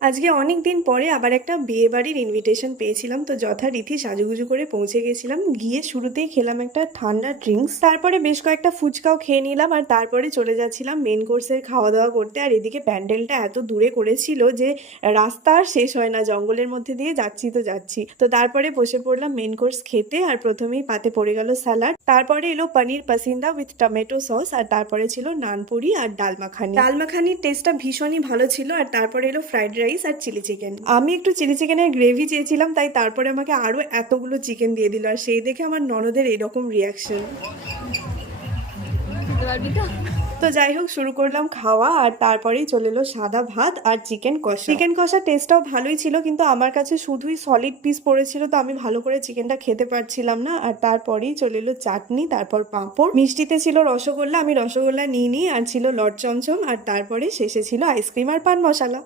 আজকে অনেক দিন পরে আবার একটা বিয়ে বাড়ির ইনভিটেশন পেয়েছিলাম, তো যথারীতি সাজুগুজু করে পৌঁছে গেছিলাম। গিয়ে শুরুতেই খেলাম একটা ঠান্ডা ড্রিঙ্কস, তারপরে বেশ কয়েকটা ফুচকাও খেয়ে নিলাম, আর তারপরে চলে যাচ্ছিলাম মেন কোর্সের খাওয়া দাওয়া করতে। আর এদিকে প্যান্ডেলটা এত দূরে করেছিল যে রাস্তা আর শেষ হয় না, জঙ্গলের মধ্যে দিয়ে যাচ্ছি তো যাচ্ছি। তো তারপরে বসে পড়লাম মেন কোর্স খেতে, আর প্রথমেই পাতে পড়ে গেল স্যালাড, তারপরে এলো পনির পাসিন্দা উইথ টমেটো সস, আর তারপরে ছিল নানপুরি আর ডাল মাখানি। ডাল মাখানির টেস্টটা ভীষণই ভালো ছিল। আর তারপরে এলো ফ্রাইড রাইস আর চিলি চিকেন। আমি একটু চিলি চিকেনের গ্রেভি চেয়েছিলাম, তাই তারপরে আমাকে আরো এতগুলো চিকেন দিয়ে দিল। আর সেই দেখে আমার ননদের এরকম রিয়াকশন। তো যাই হোক, শুরু করলাম খাওয়া, আর তারপরেই চলে এলো সাদা ভাত আর চিকেন কষা। চিকেন কষা টেস্টটাও ভালোই ছিল, কিন্তু আমার কাছে শুধুই সলিড পিস পড়েছিল, তো আমি ভালো করে চিকেনটা খেতে পারছিলাম না। আর তারপরেই চলে এলো চাটনি, তারপর পাঁপড়, মিষ্টিতে ছিল রসগোল্লা, আমি রসগোল্লা নিই, আর ছিল লট চমচম, আর তারপরে শেষে ছিল আইসক্রিম আর পান মশলা।